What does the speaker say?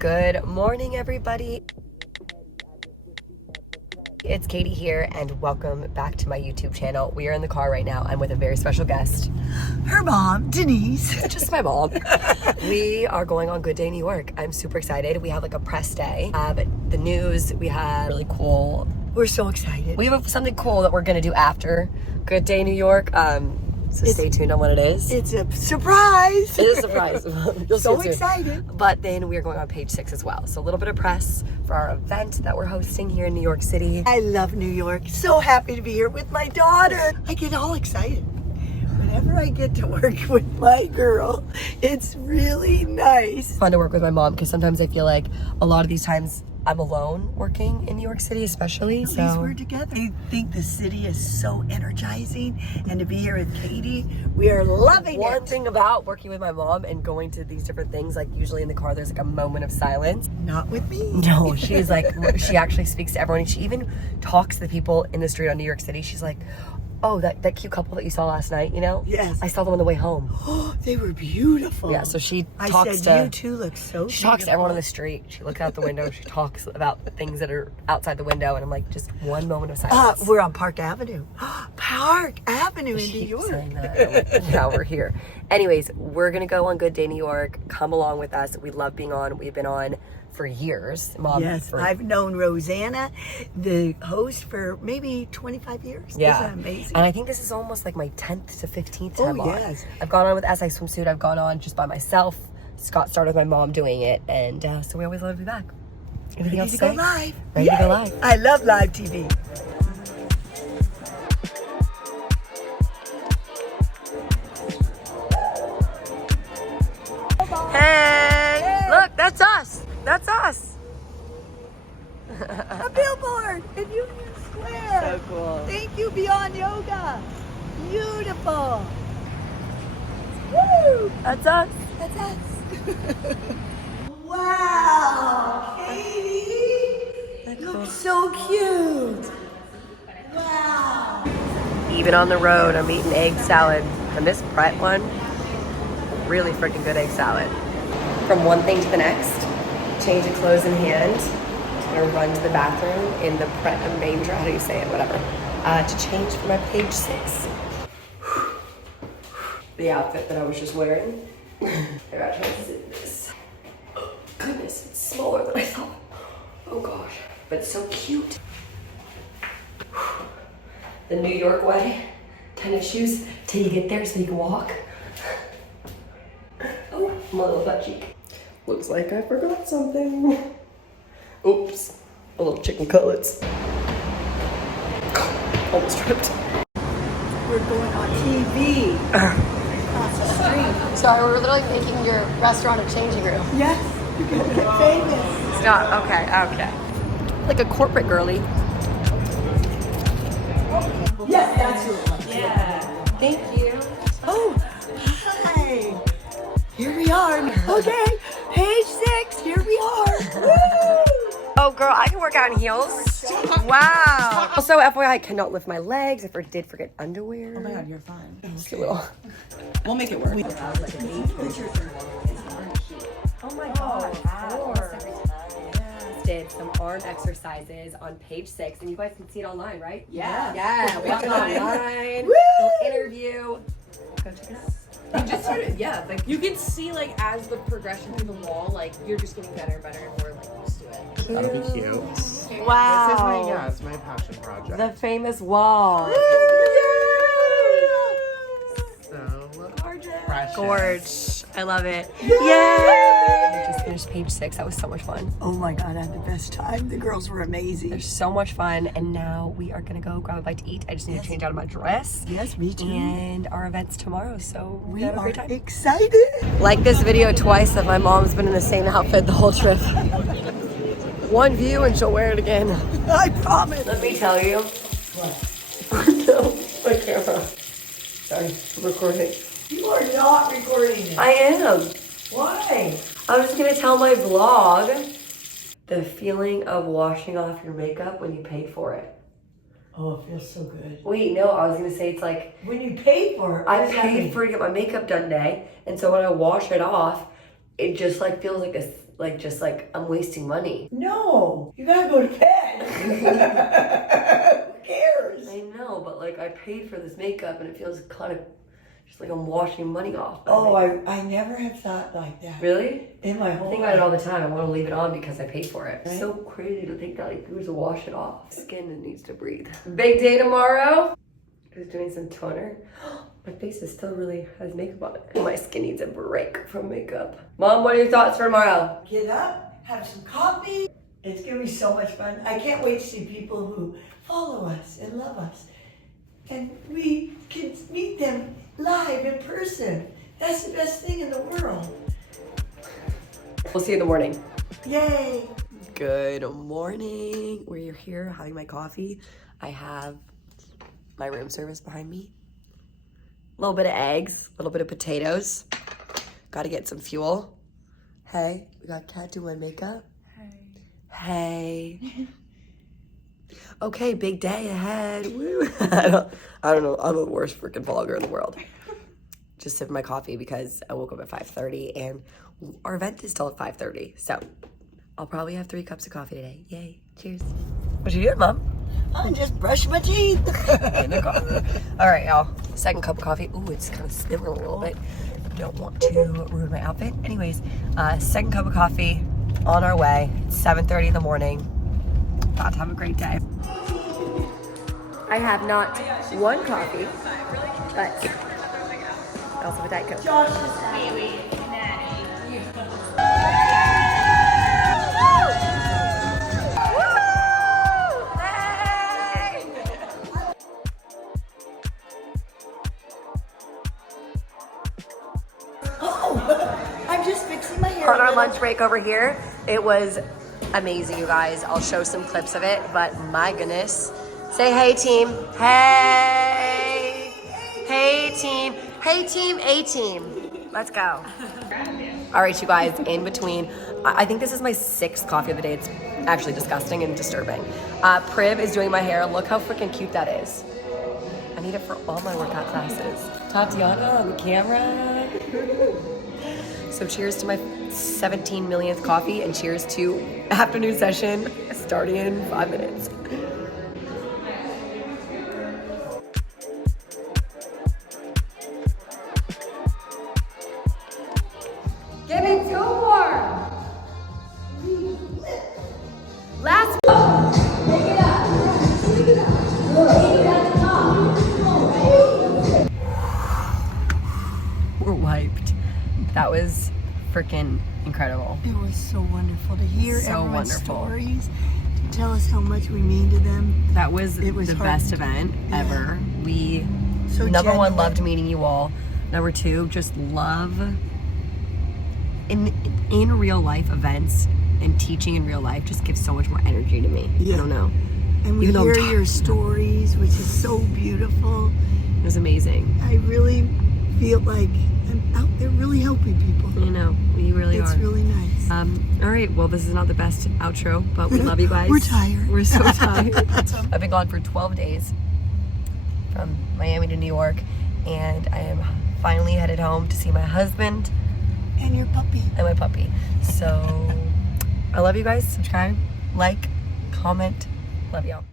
Good morning, everybody. It's Katie here, and welcome back to my YouTube channel. We are in the car right now. I'm with a very special guest. Her mom, Denise. Just my mom. We are going on Good Day New York. I'm super excited. We have like a press day. The news, we have really cool. We're so excited. We have something cool that we're gonna do after Good Day New York. So stay tuned on what it is. It's a surprise. It is a surprise. You'll So see it soon. excited. But then we are going on page 6 as well. So a little bit of press for our event that we're hosting here in New York City. I love New York. So happy to be here with my daughter. I get all excited. Whenever I get to work with my girl, it's really nice. Fun to work with my mom because sometimes I feel like a lot of these times I'm alone working in New York City, especially. At least we're together. I think the city is so energizing, and to be here with Katie, we are loving it. One thing about working with my mom and going to these different things, like usually in the car, there's like a moment of silence. Not with me. No, she's like, she actually speaks to everyone. And she even talks to the people in the street on New York City. She's like, oh, that cute couple that you saw last night, you know? Yes. I saw them on the way home. Oh, they were beautiful. Yeah, so she I talks said, to... you two look so She talks to everyone on the street. She looks out the window. She talks about the things that are outside the window. And I'm like, just one moment of silence. We're on Park Avenue. Park Avenue in New Keep York. saying that. Yeah, we're here. Anyways, we're going to go on Good Day New York. Come along with us. We love being on. We've been on for years. Mom, Yes, I've known Rosanna, the host, for maybe 25 years. Yeah. Isn't that amazing? And I think this is almost like my 10th to 15th time on. Yes. I've gone on with SI Swimsuit. I've gone on just by myself. Scott started with my mom doing it. And so we always love to be back. Anything else Ready to to say? go live. Ready to go Yay. live. I love live TV. Hey! Look, that's us. That's us. A billboard in Union Square. So cool. Thank you, Beyond Yoga. Beautiful. Woo! That's us. That's us. Wow, Katie. That's Looks so cute. Wow. Even on the road, I'm eating egg salad. And this Pret one, really freaking good egg salad. From one thing to the next, change of clothes in hand. I'm gonna run to the bathroom in the Pret a Manger, how do you say it, whatever, to change for my page 6. The outfit that I was just wearing. I gotta try to zip this. Oh, goodness, it's smaller than I thought. Oh gosh, but it's so cute. The New York way, tennis shoes till you get there so you can walk. Oh, my little butt cheek. Looks like I forgot something. Oops, a little chicken cutlets. Almost tripped. We're going on TV. Across the street. Sorry, we're literally making your restaurant a changing room. Yes, you're gonna get famous. Stop, okay. Like a corporate girly. Yes, that's your one. Yeah. Thank you. Oh, hi. Here we are. Okay, page 6. Here we are. Woo! Oh girl, I can work out in heels. Wow. Also, FYI, I cannot lift my legs. I did forget underwear. Oh my god, you're fine. Just a little. We'll make it work. Oh my god. Did some arm exercises on page 6, and you guys can see it online, right? Yeah, we got it online. Little interview. Go check it out. You just sort of, yeah, like you can see like as the progression through the wall, like you're just getting better and better and more like used to it. That'll be cute. Wow. This is my passion project. The famous wall. So Gorgeous. precious. Gorge. I love it. Yay! We just finished page 6. That was so much fun. Oh my God, I had the best time. The girls were amazing. There's so much fun, and now we are gonna go grab a bite to eat. I just need to change out of my dress. Yes, me too. And our event's tomorrow, so We have a are great time. excited. Like this video twice that my mom's been in the same outfit the whole trip. One view and she'll wear it again. I promise. Let me tell you. What? No, my camera. Sorry, I'm recording. You are not recording it. I am. Why? I was gonna tell my vlog the feeling of washing off your makeup when you paid for it. Oh, it feels so good. Wait, no, I was gonna say it's like, When you pay for it, I paid for to get my makeup done today, and so when I wash it off, it just like feels like like just like I'm wasting money. No, you gotta go to bed. Who cares? I know, but like I paid for this makeup and it feels kind of just like I'm washing money off. Oh, I never have thought like that. Really? In my I whole think life. about it all the time. I want to leave it on because I paid for it. Right. So crazy to think that like you to wash it off. Skin that needs to breathe. Big day tomorrow. Just doing some toner. My face is still really has makeup on it. My skin needs a break from makeup. Mom, what are your thoughts for tomorrow? Get up, have some coffee. It's gonna be so much fun. I can't wait to see people who follow us and love us. And we can meet them live in person. That's the best thing in the world. We'll see you in the morning. Yay. Good morning. We're here having my coffee. I have my room service behind me. A little bit of eggs, a little bit of potatoes. Got to get some fuel. Hey, we got Kat doing my makeup. Hey. Okay, big day ahead. Woo. I don't know. I'm the worst freaking vlogger in the world. Just sipping my coffee because I woke up at 5:30 and our event is still at 5:30. So I'll probably have 3 cups of coffee today. Yay. Cheers. What you doing, Mom? I just brushed my teeth. In the coffee. All right, y'all. Second cup of coffee. Ooh, it's kind of sniveling a little bit. Don't want to ruin my outfit. Anyways, second cup of coffee on our way. It's 7:30 in the morning. About to have a great day. I have not one coffee, but I also have a Diet Coke. Oh, I'm just fixing my hair. On our lunch break over here, it was amazing, you guys. I'll show some clips of it, but my goodness. Say hey, team. Hey. Hey, team. Hey, team, A-team. Let's go. All right, you guys, in between, I think this is my 6th coffee of the day. It's actually disgusting and disturbing. Priv is doing my hair. Look how freaking cute that is. I need it for all my workout classes. Tatiana on the camera. So cheers to my 17 millionth coffee and cheers to afternoon session starting in 5 minutes. Give me 2 more. Last one. Pick it up. Pick it up. We're wiped. That was freaking incredible. It was so wonderful to hear So everyone's wonderful. stories, to tell us how much we mean to them. That was It was the hard best to- event yeah. ever. We, So number one, genuine. loved meeting you all. Number 2, just love in real life events and teaching in real life just gives so much more energy to me. Yeah. I don't know. And we Even though I'm hear your tired. stories, which is so beautiful. It was amazing. I really feel like I'm out there really helping people. You know, we really It's are. really nice. All right, well, this is not the best outro, but we love you guys. We're tired. We're so tired. I've been gone for 12 days from Miami to New York, and I am finally headed home to see my husband And your puppy. and my puppy. So I love you guys. Subscribe, like, comment. Love y'all.